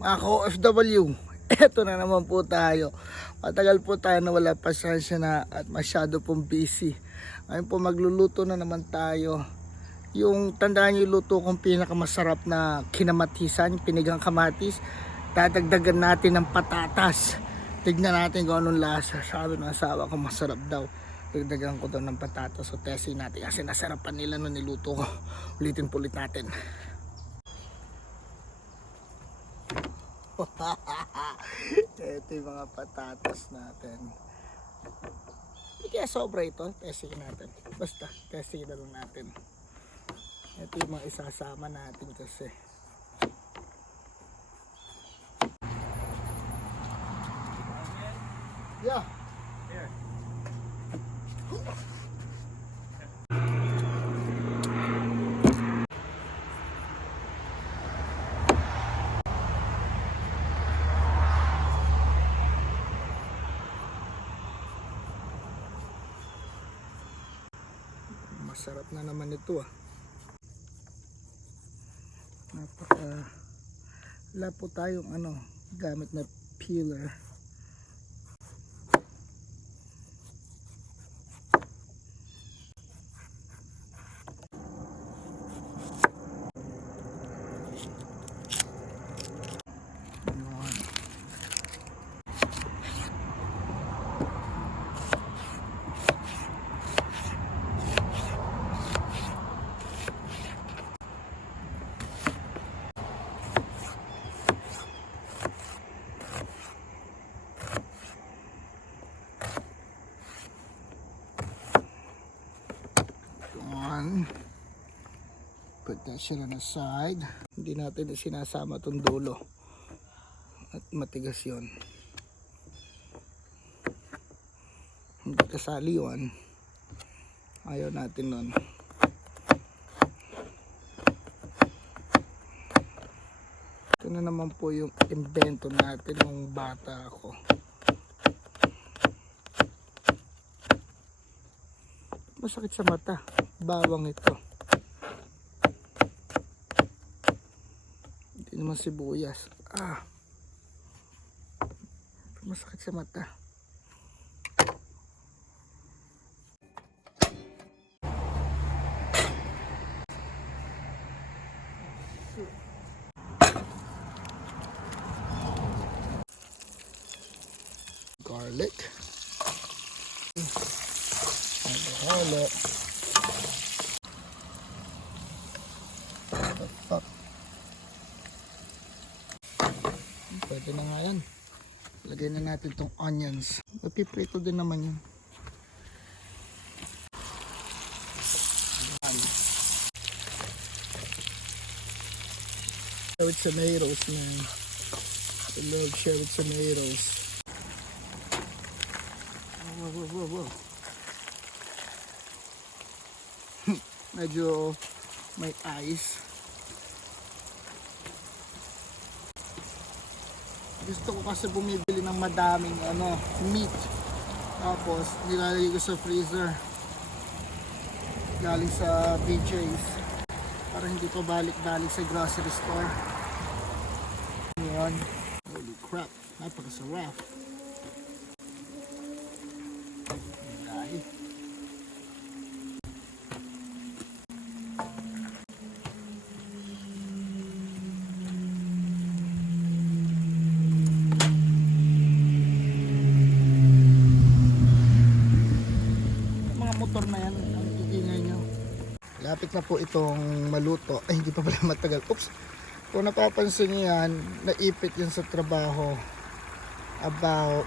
mga ka-OFW, eto na naman po tayo. Matagal po tayo na wala pasensya na at masyado pong busy. Ngayon po magluluto na naman tayo. Yung tandaan yung luto kong pinakamasarap na kinamatisan, pinigang kamatis. Dadagdagan natin ng patatas. Tignan natin kung anong lasa. Sabi ng asawa ko masarap daw. Dagdagan ko daw ng patatas. So testing natin kasi nasarapan nila nung niluto ko. Ulitin po ulit natin. Ito yung mga patatas natin. Hindi kaya sobra ito. Testing natin. Basta, testing na lang natin. Ito yung mga isasama natin kasi. Yeah. Masarap na naman ito ah. Napaka wala po tayong ano gamit na peeler. Ayan. One. Put that shit on the side. Hindi natin sinasama itong dulo. At matigas yon. Hindi kasali yun. Ayaw natin nun. Ito na naman po yung invento natin nung bata ako. Masakit sa mata. Bawang ito. Hindi naman sibuyas. Ah. Masakit sa mata. Garlic. Halo-halo. What the fuck? Pwede na nga yan. Lagay na natin tong onions. Mapiprito din naman yun. Yan. Share with tomatoes, man. I love share with tomatoes. Whoa, whoa, whoa, whoa. Medyo may ice. Gusto ko kasi bumibili ng madaming ano, meat. Tapos nilalagay ko sa freezer. Galing sa BJ's. Para hindi ko balik-balik sa grocery store. Ngayon. Holy crap. Napakasarap. Lapit na po itong maluto. Ay hindi pa pala matagal. Oops. Kung napapansin nyo yan naipit yun sa trabaho about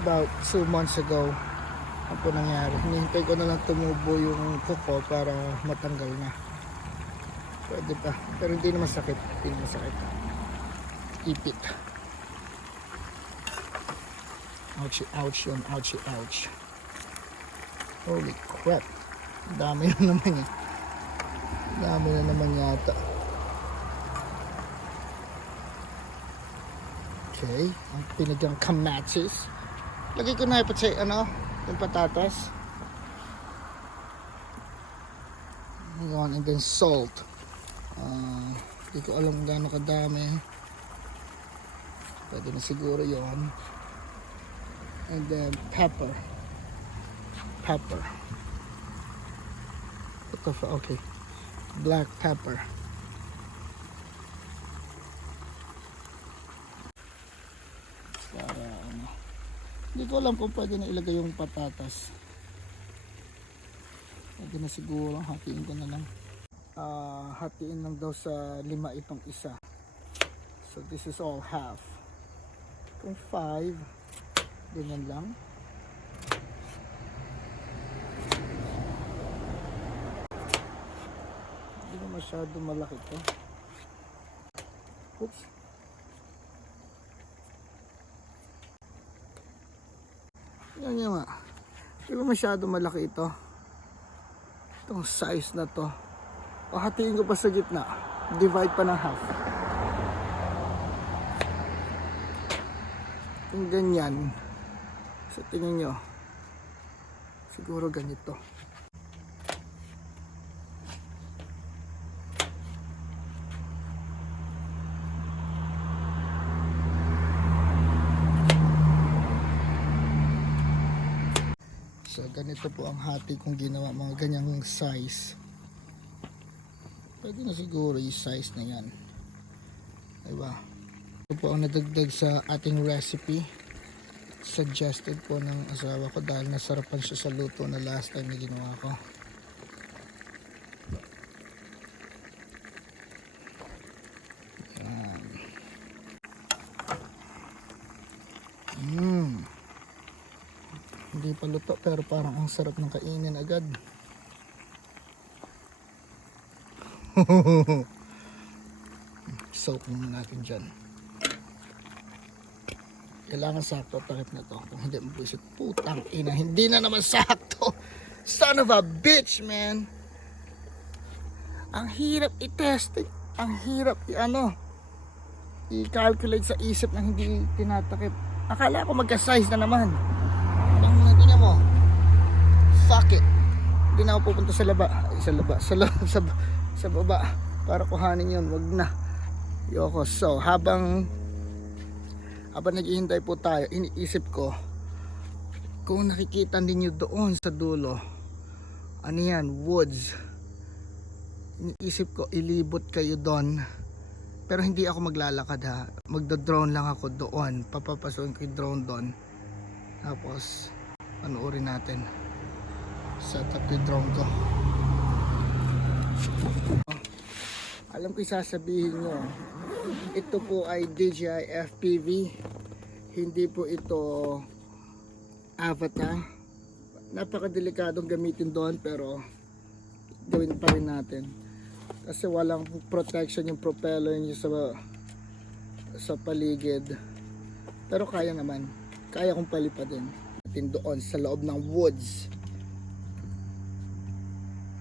about 2 months ago. Ang po nangyari? Hinihintay ko na lang tumubo yung kuko para matanggal na. Pwede pa. Pero hindi naman sakit. Hindi naman sakit. Ipit. Ouch ouch yun. Ouch ouch. Holy crap. Dami na naman eh. Dami na naman yata. Okay. Ang pinigang kamatis. Lagay ko na ipat sa ano, yung patatas. On, and then salt. Uh, Hindi ko alam gaano kadami. Pwede na siguro yon. And then pepper. Pepper. Fa- okay. Black pepper. Para ano. Hindi ko alam kung pwede na ilagay yung patatas. Pwede na siguro. Hatiin ko na lang. Ah, hatiin lang daw sa lima itong isa. So this is all half. Kung five, ganyan lang. Hindi na masyado malaki to. Oops. Yan nga. Hindi ba masyado malaki ito? Itong size na to. O hatiin ko pa sa gitna. Divide pa ng half. Kung ganyan, sa tingin nyo, siguro ganito. So ganito po ang hati kong ginawa, mga ganyang size. Pwede na siguro yung size na yan. Diba? Ito po ang nadagdag sa ating recipe. Suggested po ng asawa ko dahil nasarapan siya sa luto na last time na ginawa ko. Hindi pa luto pero parang ang sarap ng kainin agad. Soak muna natin dyan. Kailangan sakto takip na to. Kung hindi mabuisit, putang ina, hindi na naman sakto. Son of a bitch, man. Ang hirap i-test. eh. Ang hirap i-ano. I-calculate sa isip na hindi tinatakip. Akala ko magka-size na naman. Ang mga tingnan mo. Fuck it. Hindi na ako pupunta sa laba. Ay, sa laba. Sa, laba, sa, sa baba. Para kuhanin yun. Wag na. Yoko. So, habang habang naghihintay po tayo, iniisip ko kung nakikita ninyo doon sa dulo ano yan, woods iniisip ko ilibot kayo doon pero hindi ako maglalakad ha magda-drone lang ako doon papapasukin ko yung drone doon tapos panoorin natin set up yung drone ko. Alam ko sasabihin nyo ito po ay DJI FPV hindi po ito avatar. Napakadelikadong gamitin doon pero gawin pa rin natin. Kasi walang protection yung propeller niya sa sa paligid. Pero kaya naman. Kaya kong palipadin natin doon sa loob ng woods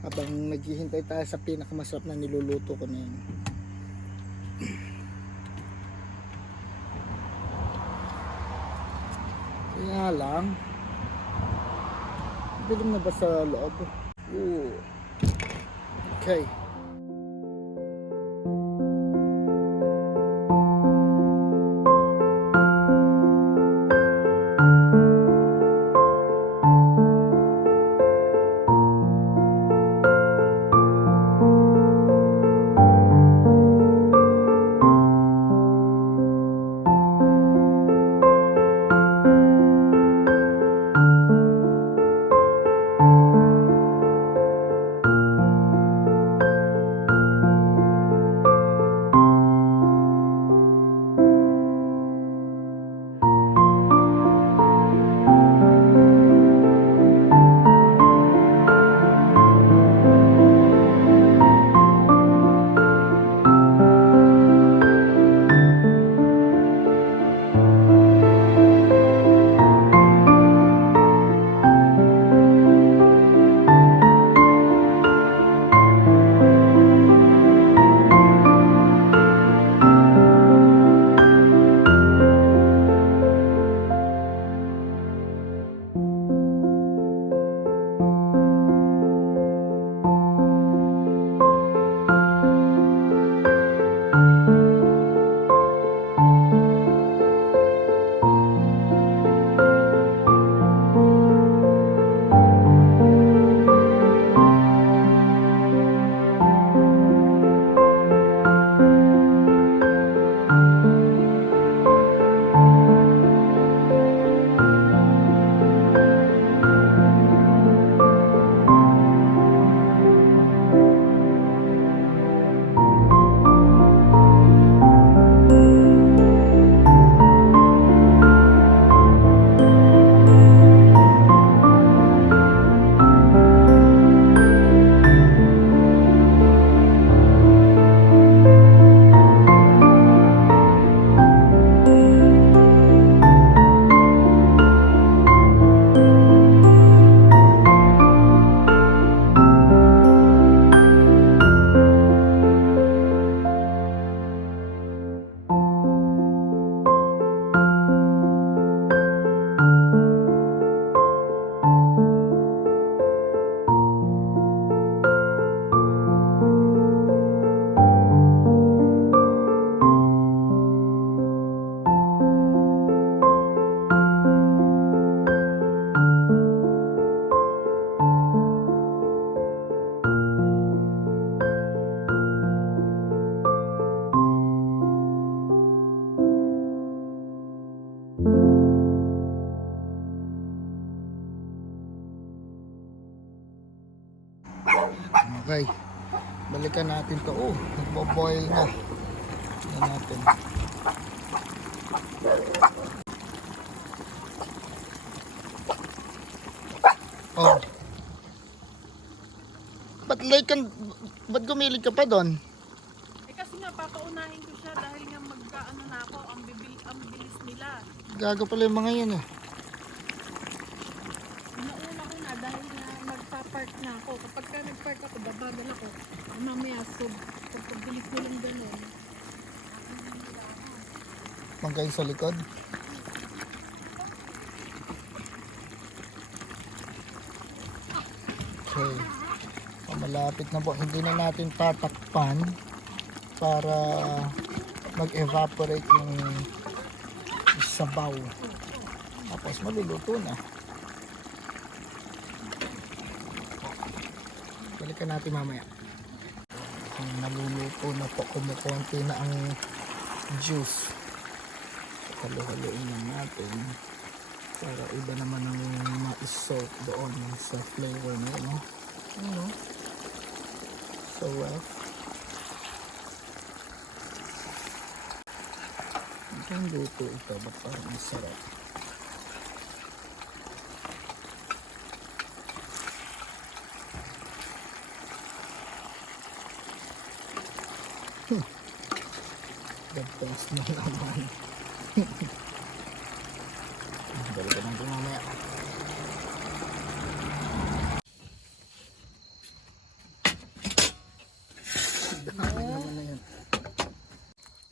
habang naghihintay tayo sa pinakamasarap na niluluto ko na yun Kaya lang, dilim na ba sa loob? Ooh. Okay. Okay. Balikan natin to. Oh, nagbo-boil na. Tingnan natin. Oh. Ba't late ka, ba't gumilig ka pa doon? Eh kasi nga, papaunahin ko siya dahil nga magkaano na ako, ang, bibil, ang bilis nila. Gago pala yung mga yan eh. Nauna ko na dahil nga magpa-park na ako. Kapag ka nag-park ako, babagal ako. Ah, Mamaya, so, kapag bilis nilang ganun, Magkain sa likod. Okay. Oh, malapit na po. Hindi na natin tatakpan para mag-evaporate yung sabaw. Tapos maluluto na. Balikan natin mamaya. Kung naluluto na po, kumukunti na ang juice. Halo-haloin lang natin. Para iba naman ang ma-soak doon sa flavor niya no? ano? So well. Ang luto ito ba't parang ang sarap the best na naman Balikan natin mamaya. Dami naman na yan.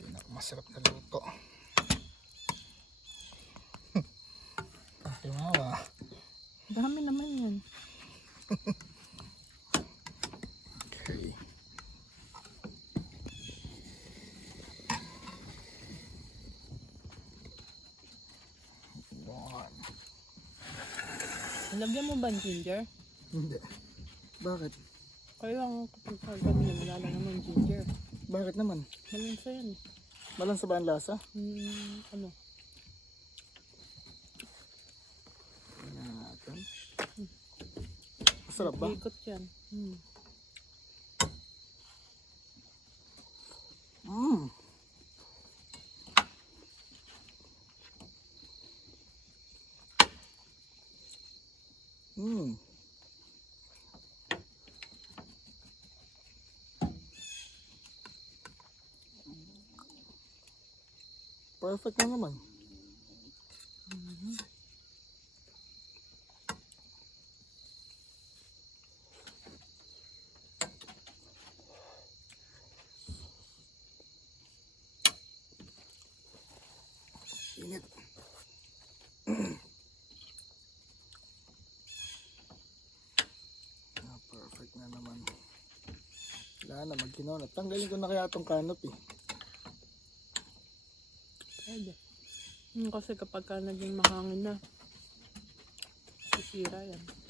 Pinakamasarap na luto. Ate mawa. dami naman yan. Okay. One. Lagyan mo ba ng ginger? Hindi. Bakit? Kaya lang kapag kagabi, wala lang naman ginger. Bakit naman? Malansa yan. Malansa ba ang lasa? Hmm, ano? Tingnan natin. Masarap ba? Ikot yan. Hmm. Mmm. Mmm. Perfect na naman. Init. ah, perfect na naman. Na. Tanggalin ko na kaya itong canopy. Pwede. Hmm, kasi kapag ka naging mahangin na, sisira yan.